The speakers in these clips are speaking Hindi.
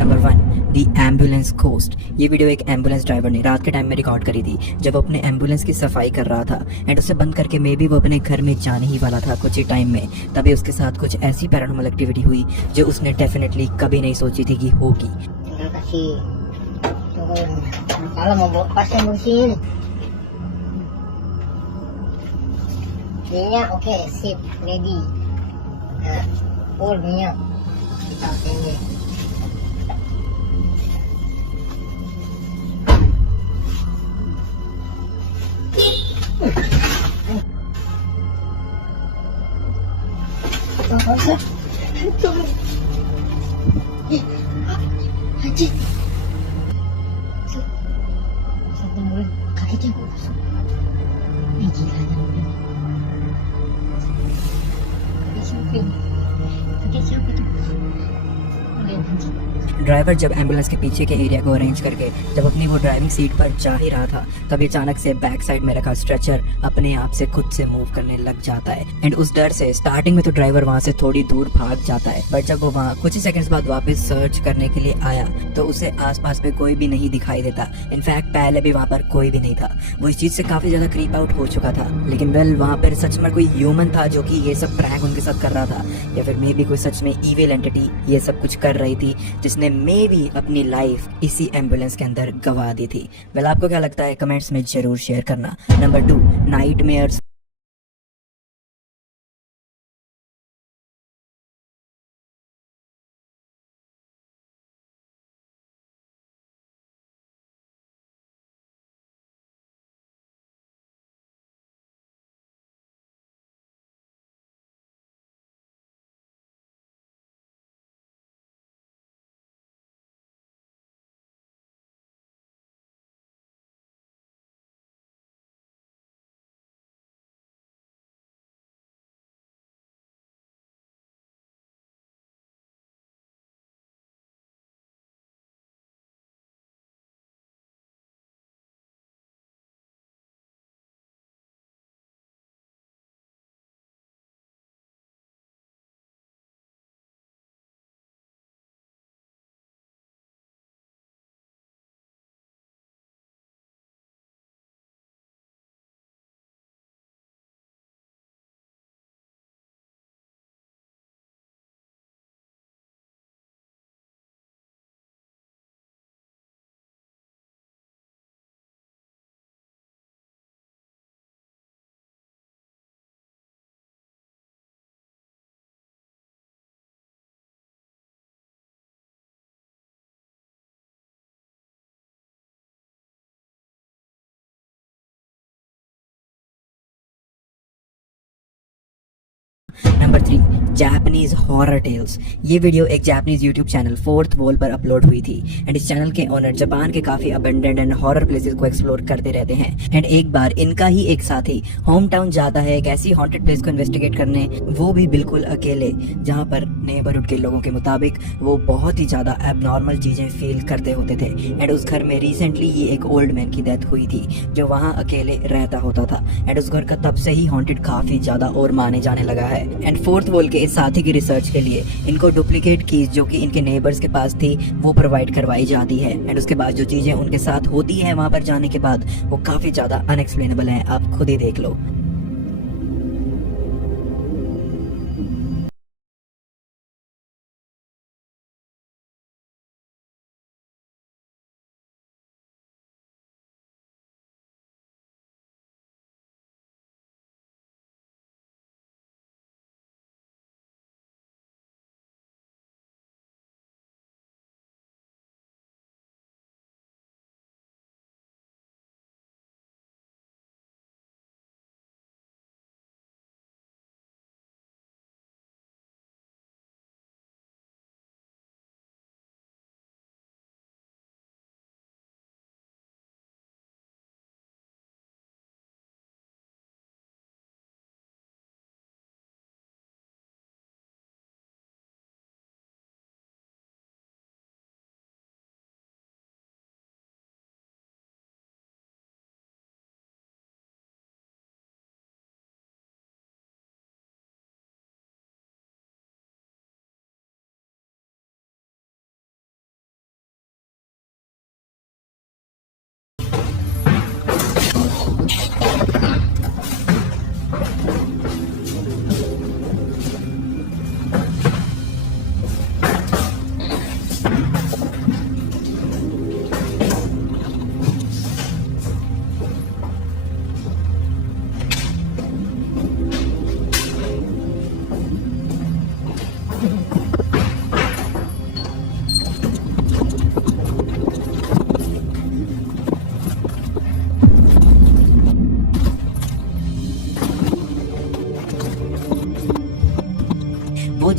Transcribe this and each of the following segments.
नंबर 1, दी एम्बुलेंस घोस्ट। ये वीडियो एक एम्बुलेंस ड्राइवर ने रात के टाइम में रिकॉर्ड करी थी, जब वो अपने एम्बुलेंस की सफाई कर रहा था एंड उसे बंद करके मे बी वो अपने घर में जाने ही वाला था कुछ ही टाइम में। तभी उसके साथ कुछ ऐसी पैरानॉर्मल एक्टिविटी हुई जो उसने डेफिनेटली कभी नहीं सोची थी कि होगी। Tinggal kasih turun. Kalau mau bawa pasien bersihin. Minyak oke, sip, ready. Nah, full minyak. Kita tinggi. Turun. Anjir. Satu mulut kakinya busuk. Gilanya udah. Kaki siapa itu? Lihat anjir. Driver जब एम्बुलेंस के पीछे के एरिया को अरेंज करके जब अपनी वो ड्राइविंग सीट पर जा ही रहा था, तभी अचानक से बैक साइड में रखा स्ट्रेचर अपने आप से खुद से मूव करने लग जाता है। एंड उस डर से स्टार्टिंग में तो ड्राइवर वहां से थोड़ी दूर भाग जाता है, बट जब वो वहां कुछ ही सेकंड्स बाद वापस सर्च करने के लिए आया तो उसे आसपास में कोई भी नहीं दिखाई देता। इनफैक्ट पहले भी वहां पर कोई भी नहीं था। वो इस चीज से काफी ज्यादा क्रीप आउट हो चुका था, लेकिन वेल वहां पर सच में कोई ह्यूमन था जो कि ये सब प्रैंक उनके साथ कर रहा था, या फिर मे बी कोई सच में इविल एंटिटी ये सब कुछ कर रही थी जिसने मे बी अपनी लाइफ इसी एम्बुलेंस के अंदर गवा दी थी। वेल आपको क्या लगता है कमेंट्स में जरूर शेयर करना। Number 2, nightmares. Number 3, Japanese horror tales. ये वीडियो एक Japanese YouTube channel fourth wall पर अपलोड हुई थी एंड इस चैनल के ओनर जापान के काफी अबेंडेंड एंड हॉरर प्लेसेस को एक्सप्लोर करते रहते हैं। एंड एक बार इनका ही एक साथी होम टाउन जाता है एक ऐसी हॉन्टेड प्लेस को इन्वेस्टिगेट करने, वो भी बिल्कुल अकेले, जहाँ पर नेबरहुड के लोगों के मुताबिक वो बहुत ही ज्यादा एबनॉर्मल चीजें फील करते होते थे। एंड उस घर में रिसेंटली ये एक ओल्ड मैन की डेथ हुई थी जो वहाँ अकेले रहता होता था एंड उस घर का तब से ही हॉन्टेड काफी ज्यादा और माने जाने लगा है। एंड फोर्थ वॉल के इस साथी की रिसर्च के लिए इनको डुप्लीकेट कीज जो कि इनके नेबर्स के पास थी वो प्रोवाइड करवाई जाती है। एंड उसके बाद जो चीजें उनके साथ होती है वहां पर जाने के बाद वो काफी ज्यादा अनएक्सप्लेनेबल है, आप खुद ही देख लो।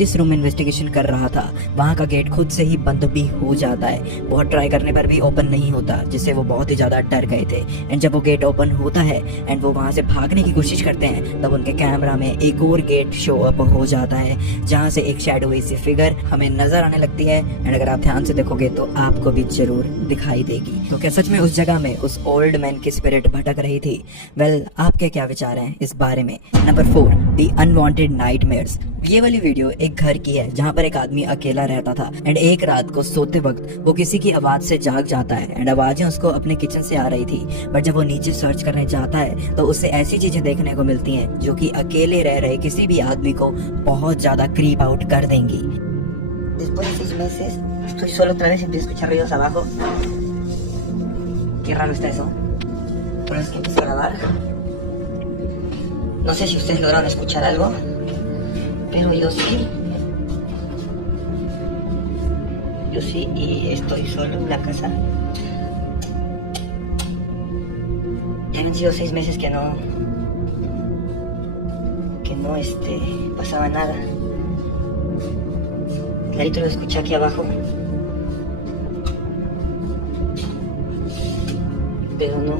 जिस रूम में इन्वेस्टिगेशन कर रहा था वहाँ का गेट खुद से ही बंद भी हो जाता है। बहुत ट्राई करने पर भी ओपन नहीं होता, जिससे वो बहुत ही ज्यादा डर गए थे। एंड जब वो गेट ओपन होता है एंड वो वहाँ से भागने की कोशिश करते हैं, तब उनके कैमरा में एक और गेट शो अप हो जाता है, जहाँ से एक शैडोई सी फिगर हमें नजर आने लगती है। एंड अगर आप ध्यान से देखोगे तो आपको भी जरूर दिखाई देगी। तो क्या सच में उस जगह में उस ओल्ड मैन की स्पिरिट भटक रही थी? वेल, आपके क्या विचार हैं इस बारे में? Number 4, the unwanted nightmares. ये वाली वीडियो एक घर की है जहाँ पर एक आदमी अकेला रहता था एंड एक रात को सोते वक्त वो किसी की आवाज से जाग जाता है एंड आवाजें उसको अपने किचन से आ रही थी। बट जब वो नीचे सर्च करने जाता है तो उसे ऐसी चीजें देखने को मिलती हैं जो कि अकेले रह रहे किसी भी आदमी को बहुत ज्यादा क्रीप आउट कर देंगी। Después de 6 meses, estoy solo otra vez y empiezo a escuchar ruidos abajo. Qué raro está eso. Por eso es que empiezo a grabar. No sé si ustedes lograron escuchar algo, pero yo sí. Yo sí, y estoy solo en la casa. Ya han sido 6 meses que no pasaba nada. Clarito lo escuché aquí abajo, pero no.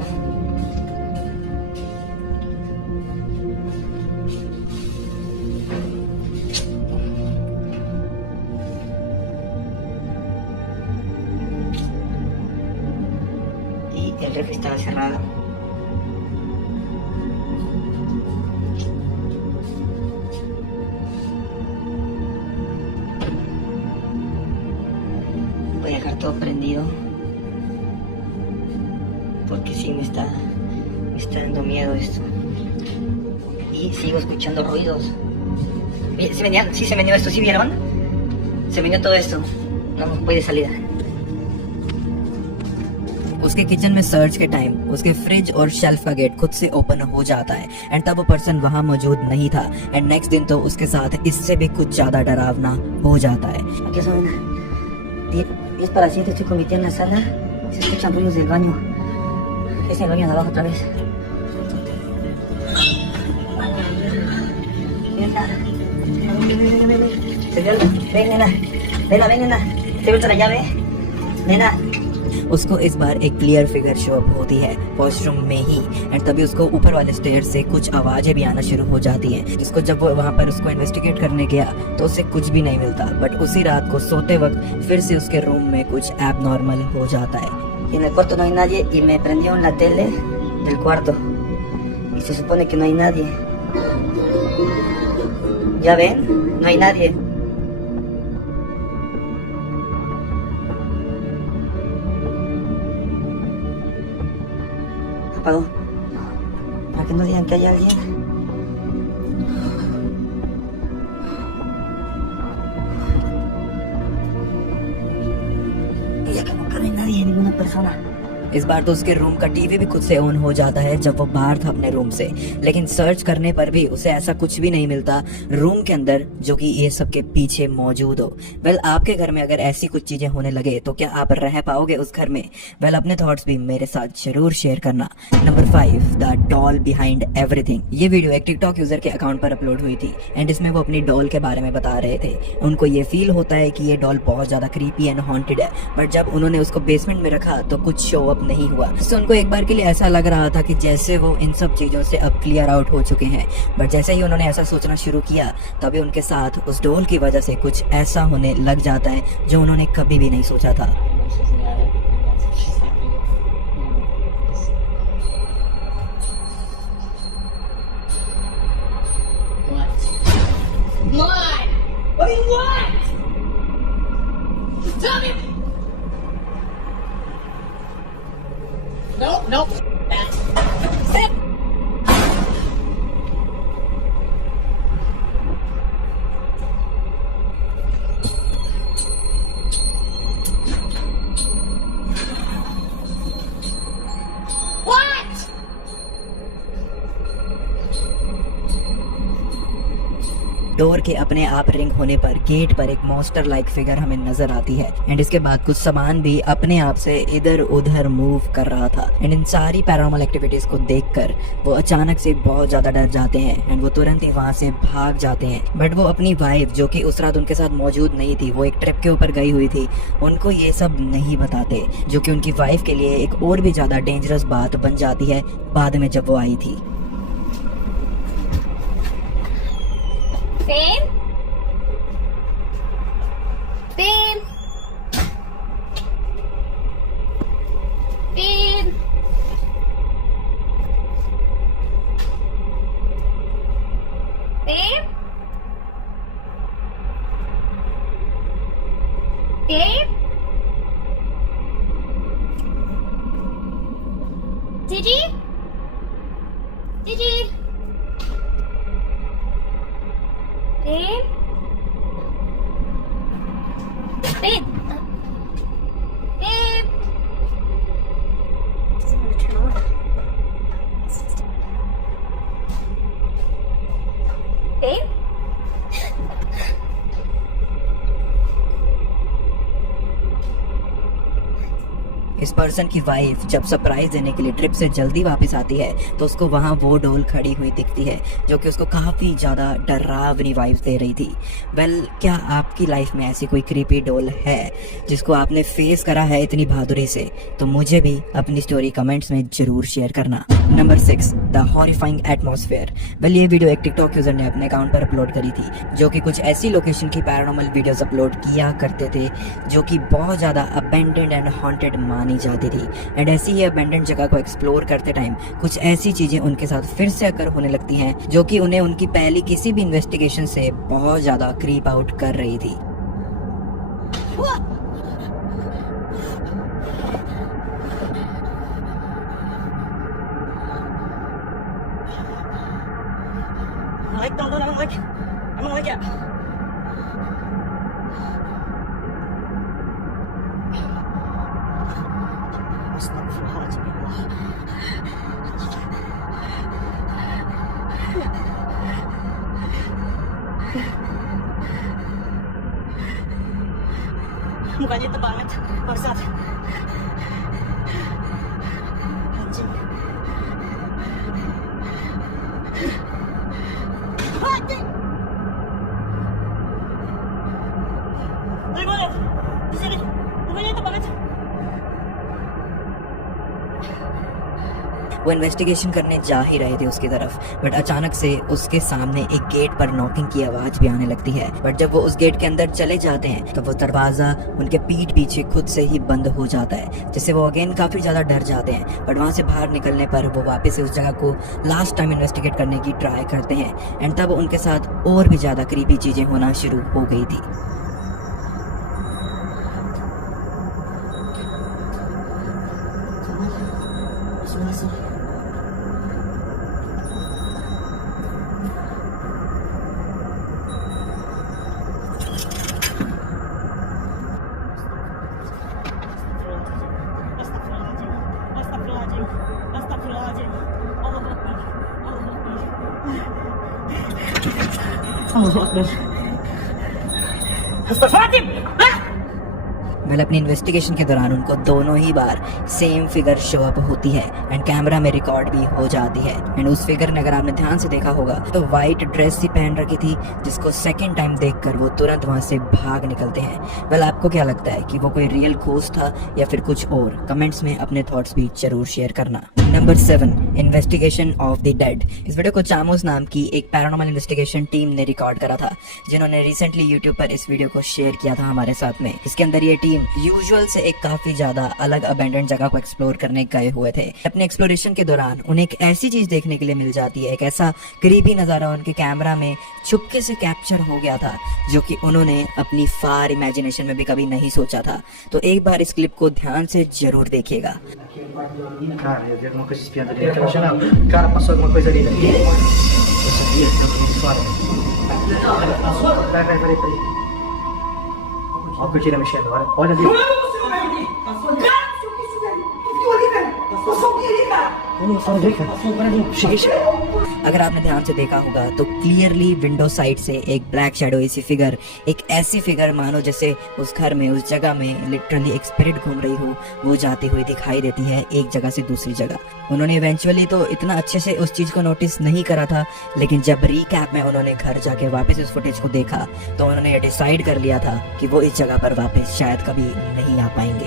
Y el refri estaba cerrado. Voy a dejar todo prendido porque sí me está dando miedo esto. Y sigo escuchando ruidos. Sí se venió esto, ¿sí vieron? Se venió todo esto. No voy de salida. उसके किचन में सर्च के टाइम उसके फ्रिज और शेल्फ का गेट खुद से ओपन हो जाता है एंड तब वो पर्सन वहाँ मौजूद नहीं था। एंड नेक्स्ट दिन तो उसके साथ इससे भी कुछ ज्यादा डरावना हो जाता है। Aquí son 10 para 7, estoy con mi tía en la sala. Se escuchan ruidos del baño. Es el baño de abajo otra vez. Nena. Ven, nena. Ven, nena. Te he vuelto la llave. Nena. उसको इस बार एक क्लियर फिगर शो अप होती है वॉशरूम में ही एंड तभी उसको ऊपर वाले स्टेयर से कुछ आवाजें भी आना शुरू हो जाती हैं, जिसको जब वो वहाँ पर उसको इन्वेस्टिगेट करने गया तो उसे कुछ भी नहीं मिलता। बट उसी रात को सोते वक्त फिर से उसके रूम में कुछ एबनॉर्मल हो जाता है। Y en el cuarto no hay nadie y me prendieron la tele del cuarto. Y se supone que no hay nadie. ¿Ya ven? No hay nadie. Apagó. Para que no digan que hay alguien. Y ya que nunca no hay nadie, ninguna persona. इस बार तो उसके रूम का टीवी भी खुद से ऑन हो जाता है जब वो बाहर था अपने रूम से, लेकिन सर्च करने पर भी उसे ऐसा कुछ भी नहीं मिलता रूम के अंदर जो कि ये सब के पीछे मौजूद हो। वेल, आपके घर में अगर ऐसी कुछ चीजें होने लगे तो क्या आप रह पाओगे उस घर में? वेल, अपने थॉट्स भी मेरे साथ जरूर शेयर करना। Number 5, the doll behind everything. ये वीडियो एक टिकटॉक यूजर के अकाउंट पर अपलोड हुई थी एंड इसमें वो अपनी डॉल के बारे में बता रहे थे। उनको ये फील होता है कि ये डॉल बहुत ज्यादा क्रीपी एंड हॉन्टेड है, बट जब उन्होंने उसको बेसमेंट में रखा तो कुछ शो अप नहीं हुआ। तो उनको एक बार के लिए ऐसा लग रहा था कि जैसे वो इन सब चीजों से अब क्लियर आउट हो चुके हैं, बट जैसे ही उन्होंने ऐसा सोचना शुरू किया तभी उनके साथ उस डॉल की वजह से कुछ ऐसा होने लग जाता है जो उन्होंने कभी भी नहीं सोचा था। What do you want? Tell me. Nope. Sit. What? Door के अपने आप रिंग होने पर गेट पर एक मॉन्स्टर लाइक फिगर हमें नजर आती है एंड इसके बाद कुछ सामान भी अपने आप से इधर उधर मूव कर रहा था एंड इन सारी पैरानॉर्मल एक्टिविटीज को देखकर वो अचानक से बहुत ज्यादा डर जाते हैं एंड वो तुरंत ही वहां से भाग जाते हैं। बट वो अपनी वाइफ जो कि उस रात उनके साथ मौजूद नहीं थी, वो एक ट्रिप के ऊपर गई हुई थी, उनको ये सब नहीं बताते, जो कि उनकी वाइफ के लिए एक और भी ज्यादा डेंजरस बात बन जाती है बाद में जब वो आई थी। Babe? Babe? Babe? Babe? Babe? Gigi? Gigi? Babe? Babe? Babe? Doesn't want to turn on. Babe? इस पर्सन की वाइफ जब सरप्राइज देने के लिए ट्रिप से जल्दी वापस आती है तो उसको वहाँ वो डॉल खड़ी हुई दिखती है जो कि उसको काफ़ी ज़्यादा डरावनी वाइब्स दे रही थी। वेल, क्या आपकी लाइफ में ऐसी कोई क्रीपी डॉल है जिसको आपने फेस करा है इतनी बहादुरी से? तो मुझे भी अपनी स्टोरी कमेंट्स में जरूर शेयर करना। Number 6, the horrifying atmosphere. Well, ये वीडियो एक टिकटॉक यूजर ने अपने अकाउंट पर अपलोड करी थी जो कि कुछ ऐसी लोकेशन की पैरानॉर्मल वीडियोस अपलोड किया करते थे जो कि बहुत ज़्यादा अबेंडेंड एंड हॉन्टेड मानी जाती थी एंड ऐसी ही अबेंडेंड जगह को एक्सप्लोर करते टाइम कुछ ऐसी चीजें उनके साथ फिर से अकर होने लगती हैं जो कि उन्हें उनकी पहली किसी भी इन्वेस्टिगेशन से बहुत ज्यादा क्रीप आउट कर रही थी। Mukanya itu banget, bangsat. Anjing. Anjing. Dari mana? Di sini. Mukanya itu banget. वो इन्वेस्टिगेशन करने जा ही रहे थे उसकी तरफ, बट अचानक से उसके सामने एक गेट पर नॉकिंग की आवाज भी आने लगती है। बट जब वो उस गेट के अंदर चले जाते हैं तो वो दरवाजा उनके पीठ पीछे खुद से ही बंद हो जाता है, जिससे वो अगेन काफी ज्यादा डर जाते हैं। बट वहां से बाहर निकलने पर वो वापस से उस जगह को लास्ट टाइम इन्वेस्टिगेट करने की ट्राई करते हैं एंड तब उनके साथ और भी ज्यादा क्रीपी चीजें होना शुरू हो गई थी। वेल, अपनी इन्वेस्टिगेशन के दौरान उनको दोनों ही बार सेम फिगर शो अप होती है एंड कैमरा में रिकॉर्ड भी हो जाती है एंड उस फिगर ने अगर आपने ध्यान से देखा होगा तो वाइट ड्रेस ही पहन रखी थी, जिसको सेकंड टाइम देखकर वो तुरंत वहां से भाग निकलते हैं। वेल, आपको क्या लगता है कि वो कोई रियल घोस्ट था या फिर कुछ और? कमेंट्स में अपने थॉट्स भी जरूर शेयर करना। Number 7, investigation of the dead. इस वीडियो को चामोस नाम की एक पैरानॉर्मल इन्वेस्टिगेशन टीम ने रिकॉर्ड करा था, जिन्होंने रिसेंटली यूट्यूब पर इस वीडियो को शेयर किया था हमारे साथ में। इसके अंदर ये टीम यूजुअल से एक काफी ज्यादा अलग अबेंडेंड जगह को एक्सप्लोर करने गए हुए थे। अपने एक्सप्लोरेशन के दौरान उन्हें एक ऐसी चीज देखने के लिए मिल जाती है, एक ऐसा क्रीपी नजारा उनके कैमरा में चुपके से कैप्चर हो गया था जो कि उन्होंने अपनी फार इमेजिनेशन में भी कभी नहीं सोचा था। तो एक बार इस क्लिप को ध्यान से जरूर देखिएगा। Cara, eu vi alguma coisa espiando ali naquela janela. Cara, passou alguma coisa ali, né? Eu sabia que tava de fora. Vai, peraí. Olha o que eu tirei mexendo agora. Olha ali. Vamos, fora ali, cara. Cheguei. अगर आपने ध्यान से देखा होगा तो क्लियरली विंडो साइड से एक ब्लैक शैडो ऐसी फिगर, एक ऐसी फिगर मानो जैसे उस घर में, उस जगह में लिटरली एक स्पिरिट घूम रही हो, वो जाती हुई दिखाई देती है एक जगह से दूसरी जगह। उन्होंने इवेंचुअली तो इतना अच्छे से उस चीज को नोटिस नहीं करा था, लेकिन जब रीकैप में उन्होंने घर जाके वापस उस फुटेज को देखा तो उन्होंने डिसाइड कर लिया था कि वो इस जगह पर वापस शायद कभी नहीं आ पाएंगे।